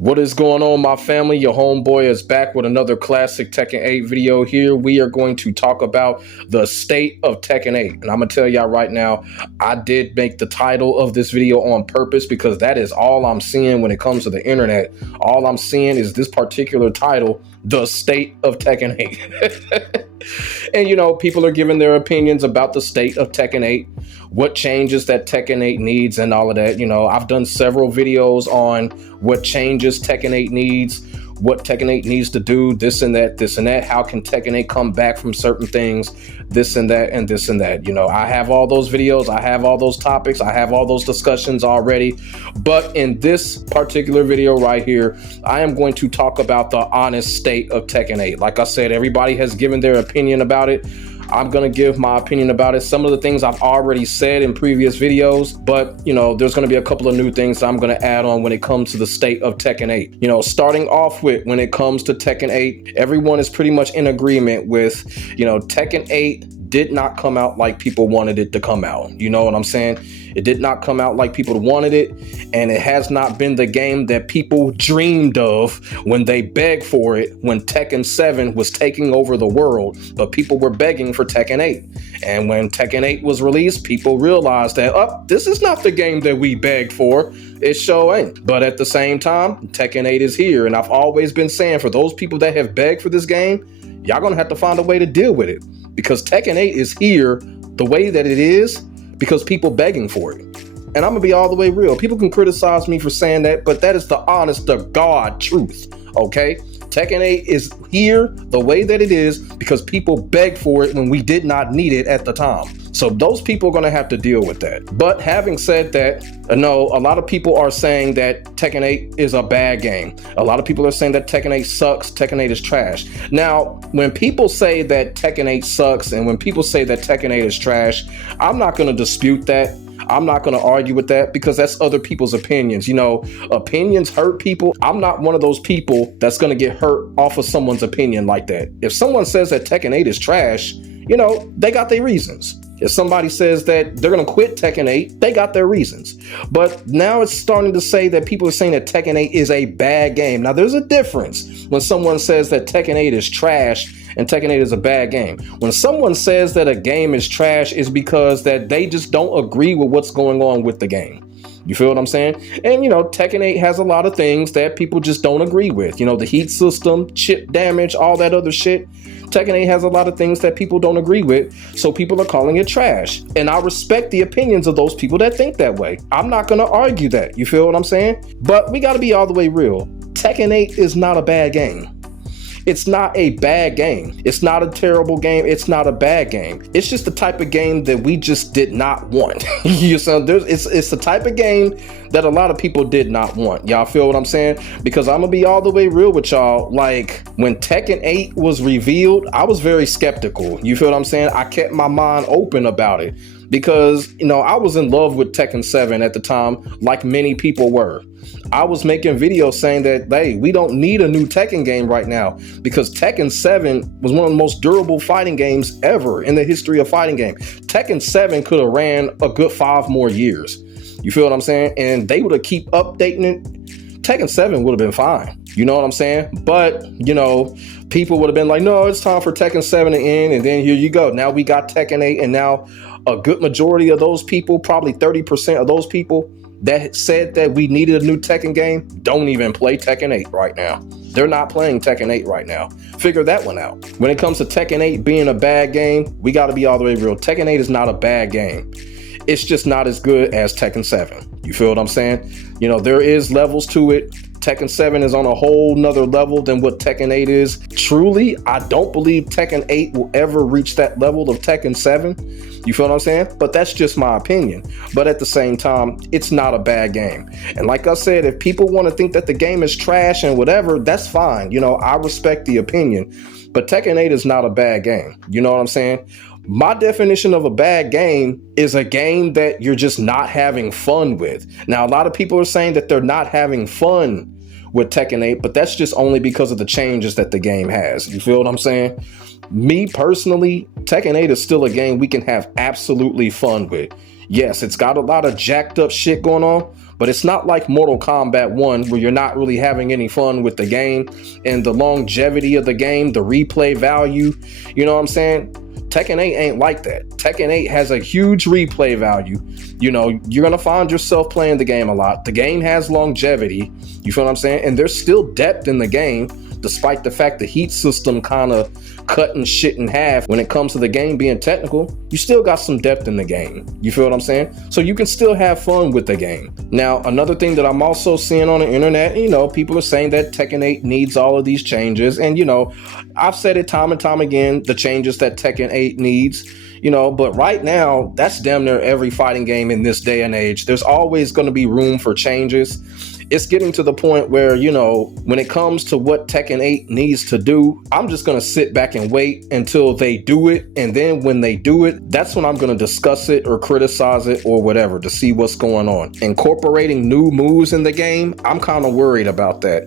What is going on, my family? Your homeboy is back with another classic Tekken 8 video here. We are going to talk about the state of Tekken 8. And I'm going to tell y'all right now, I did make the title of this video on purpose because that is all I'm seeing when it comes to the internet. All I'm seeing is this particular title, the state of Tekken 8. And, you know, people are giving their opinions about the state of Tekken 8, what changes that Tekken 8 needs and all of that. You know, I've done several videos on what changes Tekken 8 needs, what Tekken 8 needs to do, this and that, how can Tekken 8 come back from certain things, this and that, and this and that. You know, I have all those videos, I have all those topics, I have all those discussions already. But in this particular video right here, I am going to talk about the honest state of Tekken 8. Like I said, everybody has given their opinion about it. I'm going to give my opinion about it. Some of the things I've already said in previous videos, but, you know, there's going to be a couple of new things I'm going to add on when it comes to the state of Tekken 8. You know, starting off with when it comes to Tekken 8, everyone is pretty much in agreement with, you know, Tekken 8 did not come out like people wanted it to come out. You know what I'm saying? It did not come out like people wanted it, and it has not been the game that people dreamed of when they begged for it when Tekken 7 was taking over the world, but people were begging for Tekken 8. And when Tekken 8 was released, people realized that, this is not the game that we begged for. It sure ain't. But at the same time, Tekken 8 is here, and I've always been saying, for those people that have begged for this game, y'all gonna have to find a way to deal with it, because Tekken 8 is here the way that it is because people begging for it. And I'm gonna be all the way real. People can criticize me for saying that, but that is the honest to God truth, okay? Tekken 8 is here the way that it is because people begged for it when we did not need it at the time. So those people are gonna have to deal with that. But having said that, no, a lot of people are saying that Tekken 8 is a bad game. A lot of people are saying that Tekken 8 sucks, Tekken 8 is trash. Now, when people say that Tekken 8 sucks and when people say that Tekken 8 is trash, I'm not gonna dispute that. I'm not going to argue with that because that's other people's opinions. You know, opinions hurt people. I'm not one of those people that's going to get hurt off of someone's opinion like that. If someone says that Tekken 8 is trash, you know, they got their reasons. If somebody says that they're going to quit Tekken 8, they got their reasons. But now it's starting to say that people are saying that Tekken 8 is a bad game. Now, there's a difference when someone says that Tekken 8 is trash and Tekken 8 is a bad game. When someone says that a game is trash, is because that they just don't agree with what's going on with the game. You feel what I'm saying? And, you know, Tekken 8 has a lot of things that people just don't agree with. You know, the heat system, chip damage, all that other shit. Tekken 8 has a lot of things that people don't agree with, so people are calling it trash. And I respect the opinions of those people that think that way. I'm not going to argue that. You feel what I'm saying? But we got to be all the way real. Tekken 8 is not a bad game. It's not a bad game. It's not a terrible game. It's not a bad game. It's just the type of game that we just did not want. It's the type of game that a lot of people did not want. Y'all feel what I'm saying? Because I'm gonna be all the way real with y'all. Like, when Tekken 8 was revealed, I was very skeptical. You feel what I'm saying? I kept my mind open about it because, you know, I was in love with Tekken 7 at the time, like many people were. I was making videos saying that, hey, we don't need a new Tekken game right now because Tekken 7 was one of the most durable fighting games ever in the history of fighting game. Tekken 7 could have ran a good 5 more years. You feel what I'm saying? And they would have keep updating it. Tekken 7 would have been fine. You know what I'm saying? But, you know, people would have been like, no, it's time for Tekken 7 to end. And then here you go. Now we got Tekken 8. And now a good majority of those people, probably 30% of those people that said that we needed a new Tekken game, don't even play Tekken 8 right now. They're not playing Tekken 8 right now. Figure that one out. When it comes to Tekken 8 being a bad game, we got to be all the way real. Tekken 8 is not a bad game. It's just not as good as Tekken 7. You feel what I'm saying? You know, there is levels to it. Tekken 7 is on a whole nother level than what Tekken 8 is. Truly, I don't believe Tekken 8 will ever reach that level of Tekken 7. You feel what I'm saying? But that's just my opinion. But at the same time, it's not a bad game. And like I said, if people want to think that the game is trash and whatever, that's fine. You know, I respect the opinion. But Tekken 8 is not a bad game. You know what I'm saying? My definition of a bad game is a game that you're just not having fun with. Now, a lot of people are saying that they're not having fun with Tekken 8, but that's just only because of the changes that the game has. You feel what I'm saying? Me personally, Tekken 8 is still a game we can have absolutely fun with. Yes, it's got a lot of jacked up shit going on, but it's not like Mortal Kombat 1 where you're not really having any fun with the game and the longevity of the game, the replay value. You know what I'm saying? Tekken 8 ain't like that. Tekken 8 has a huge replay value. You know, you're going to find yourself playing the game a lot. The game has longevity. You feel what I'm saying? And there's still depth in the game, despite the fact the heat system kind of cutting shit in half. When it comes to the game being technical, you still got some depth in the game. You feel what I'm saying? So you can still have fun with the game. Now, another thing that I'm also seeing on the internet, you know, people are saying that Tekken 8 needs all of these changes. And, you know, I've said it time and time again, the changes that Tekken 8 needs. You know, but right now, that's damn near every fighting game in this day and age. There's always going to be room for changes. It's getting to the point where, you know, when it comes to what Tekken 8 needs to do, I'm just going to sit back and wait until they do it. And then when they do it, that's when I'm going to discuss it or criticize it or whatever to see what's going on. Incorporating new moves in the game, I'm kind of worried about that.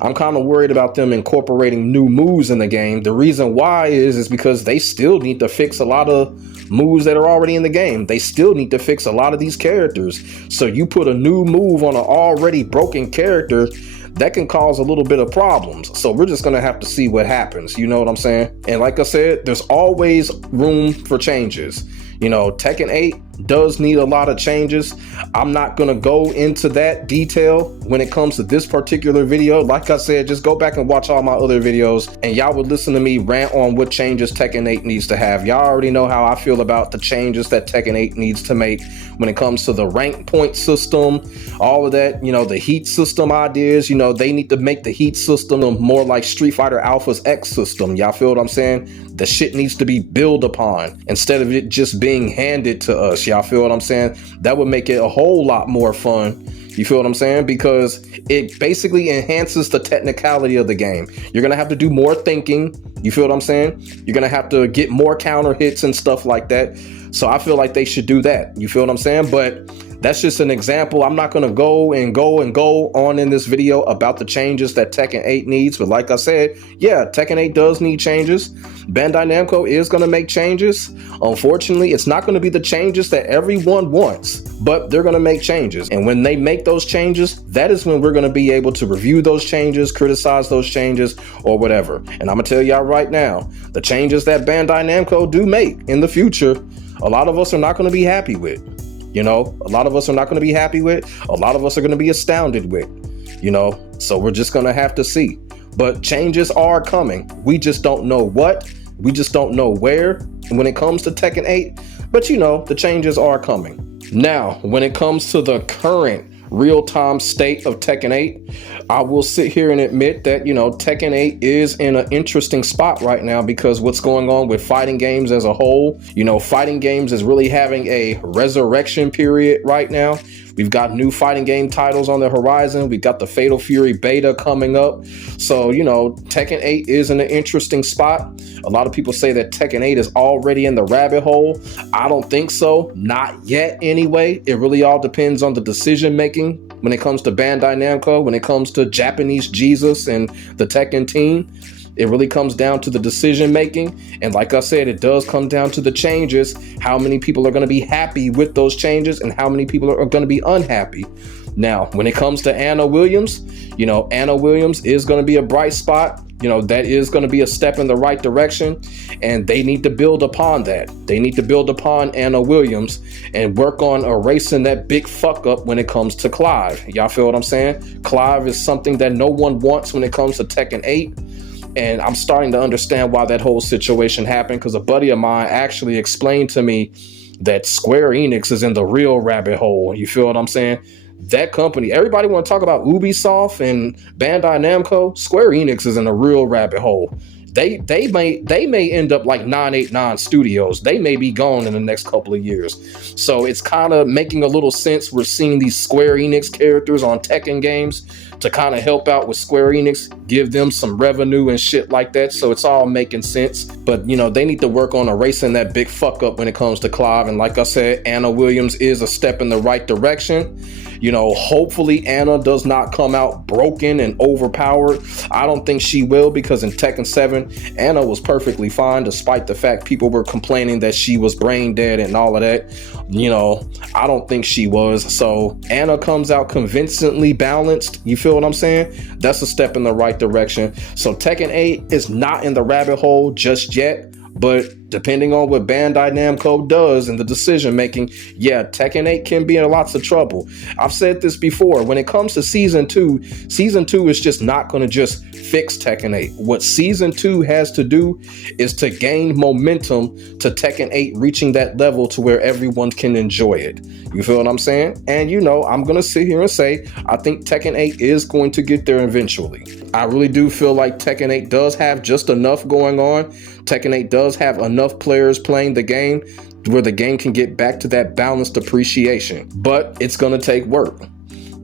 I'm kind of worried about them incorporating new moves in the game. The reason why is because they still need to fix a lot of moves that are already in the game. They still need to fix a lot of these characters. So you put a new move on an already broken character, that can cause a little bit of problems. So we're just going to have to see what happens. You know what I'm saying? And like I said, there's always room for changes. You know, Tekken 8 does need a lot of changes. I'm not going to go into that detail when it comes to this particular video. Like I said, just go back and watch all my other videos and y'all would listen to me rant on what changes Tekken 8 needs to have. Y'all already know how I feel about the changes that Tekken 8 needs to make when it comes to the rank point system, all of that, you know, the heat system ideas. You know, they need to make the heat system more like Street Fighter Alpha's X system. Y'all feel what I'm saying? The shit needs to be built upon instead of it just being handed to us. Y'all feel what I'm saying? That would make it a whole lot more fun. You feel what I'm saying? Because it basically enhances the technicality of the game. You're going to have to do more thinking. You feel what I'm saying? You're going to have to get more counter hits and stuff like that. So I feel like they should do that. You feel what I'm saying? But that's just an example. I'm not going to go on in this video about the changes that Tekken 8 needs. But like I said, yeah, Tekken 8 does need changes. Bandai Namco is going to make changes. Unfortunately, it's not going to be the changes that everyone wants, but they're going to make changes. And when they make those changes, that is when we're going to be able to review those changes, criticize those changes, or whatever. And I'm going to tell y'all right now, the changes that Bandai Namco do make in the future, a lot of us are not going to be happy with. You know, a lot of us are not going to be happy with. A lot of us are going to be astounded with, you know, so we're just going to have to see. But changes are coming. We just don't know what. We just don't know where when it comes to Tekken 8. But, you know, the changes are coming. Now, when it comes to the current real-time state of Tekken 8, I will sit here and admit that, you know, Tekken 8 is in an interesting spot right now because what's going on with fighting games as a whole, you know, fighting games is really having a resurrection period right now. We've got new fighting game titles on the horizon. We've got the Fatal Fury beta coming up. So, you know, Tekken 8 is in an interesting spot. A lot of people say that Tekken 8 is already in the rabbit hole. I don't think so. Not yet anyway. It really all depends on the decision making when it comes to Bandai Namco, when it comes to Japanese Jesus and the Tekken team. It really comes down to the decision making. And like I said, it does come down to the changes, how many people are going to be happy with those changes and how many people are going to be unhappy. Now, when it comes to Anna Williams, you know, Anna Williams is going to be a bright spot. You know, that is going to be a step in the right direction, and they need to build upon that. They need to build upon Anna Williams and work on erasing that big fuck up when it comes to Clive. Y'all feel what I'm saying? Clive is something that no one wants when it comes to Tekken 8. And I'm starting to understand why that whole situation happened, because a buddy of mine actually explained to me that Square Enix is in the real rabbit hole. You feel what I'm saying? That company, everybody want to talk about Ubisoft and Bandai Namco. Square Enix is in a real rabbit hole. They may end up like 989 Studios. They may be gone in the next couple of years. So it's kind of making a little sense. We're seeing these Square Enix characters on Tekken games. to kind of help out with Square Enix, give them some revenue and shit like that. So it's all making sense. But, you know, they need to work on erasing that big fuck up when it comes to Clive. And like I said, Anna Williams is a step in the right direction. You know, hopefully Anna does not come out broken and overpowered. I don't think she will, because in Tekken 7, Anna was perfectly fine, despite the fact people were complaining that she was brain dead and all of that. You know, I don't think she was. So Anna comes out convincingly balanced. You feel what I'm saying? That's a step in the right direction. So Tekken 8 is not in the rabbit hole just yet. But depending on what Bandai Namco does and the decision making, yeah, Tekken 8 can be in lots of trouble. I've said this before. When it comes to Season 2 is just not going to just fix Tekken 8. What Season 2 has to do is to gain momentum to Tekken 8 reaching that level to where everyone can enjoy it. You feel what I'm saying? And, you know, I'm going to sit here and say, I think Tekken 8 is going to get there eventually. I really do feel like Tekken 8 does have just enough going on. Tekken 8 does have enough players playing the game where the game can get back to that balanced appreciation. But it's going to take work.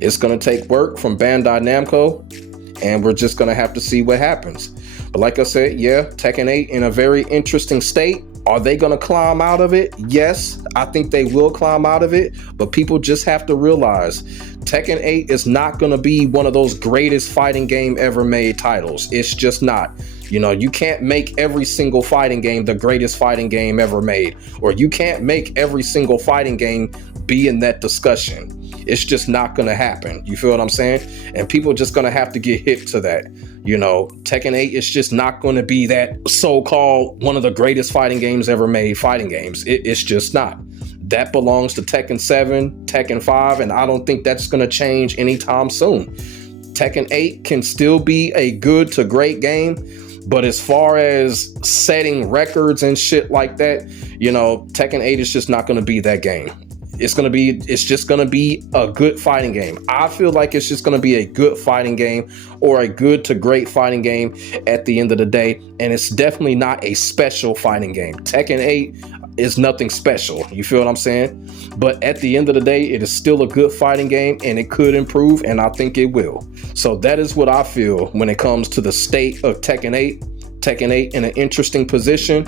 It's going to take work from Bandai Namco, and we're just going to have to see what happens. But like I said, yeah, Tekken 8 in a very interesting state. Are they going to climb out of it? Yes, I think they will climb out of it. But people just have to realize Tekken 8 is not going to be one of those greatest fighting game ever made titles. It's just not. You know, you can't make every single fighting game the greatest fighting game ever made, or you can't make every single fighting game be in that discussion. It's just not going to happen. You feel what I'm saying? And people are just going to have to get hip to that. You know, Tekken 8 is just not going to be that so-called one of the greatest fighting games ever made fighting games. It's just not. That belongs to Tekken 7, Tekken 5, and I don't think that's going to change anytime soon. Tekken 8 can still be a good to great game, but as far as setting records and shit like that, you know, Tekken 8 is just not going to be that game. It's just going to be a good fighting game. I feel like it's just going to be a good fighting game, or a good to great fighting game at the end of the day. And it's definitely not a special fighting game. Tekken 8 is nothing special. You feel what I'm saying? But at the end of the day, it is still a good fighting game, and it could improve, and I think it will. So that is what I feel when it comes to the state of Tekken 8. Tekken 8 in an interesting position.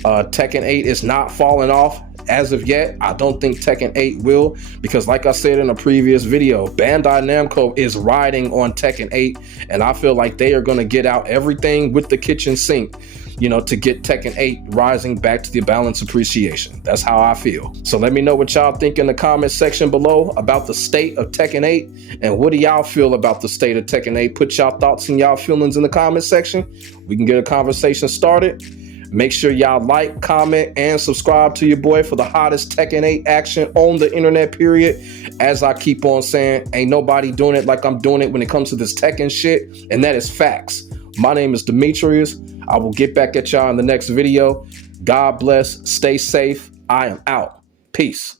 Tekken 8 is not falling off as of yet. I don't think Tekken 8 will, because like I said in a previous video, Bandai Namco is riding on Tekken 8, and I feel like they are going to get out everything with the kitchen sink, you know, to get Tekken 8 rising back to the balance appreciation. That's how I feel. So let me know what y'all think in the comment section below about the state of Tekken 8, and what do y'all feel about the state of Tekken 8? Put y'all thoughts and y'all feelings in the comment section. We can get a conversation started. Make sure y'all like, comment, and subscribe to your boy for the hottest Tekken 8 action on the internet, period. As I keep on saying, ain't nobody doing it like I'm doing it when it comes to this Tekken shit, and that is facts. My name is Demetrius. I will get back at y'all in the next video. God bless. Stay safe. I am out. Peace.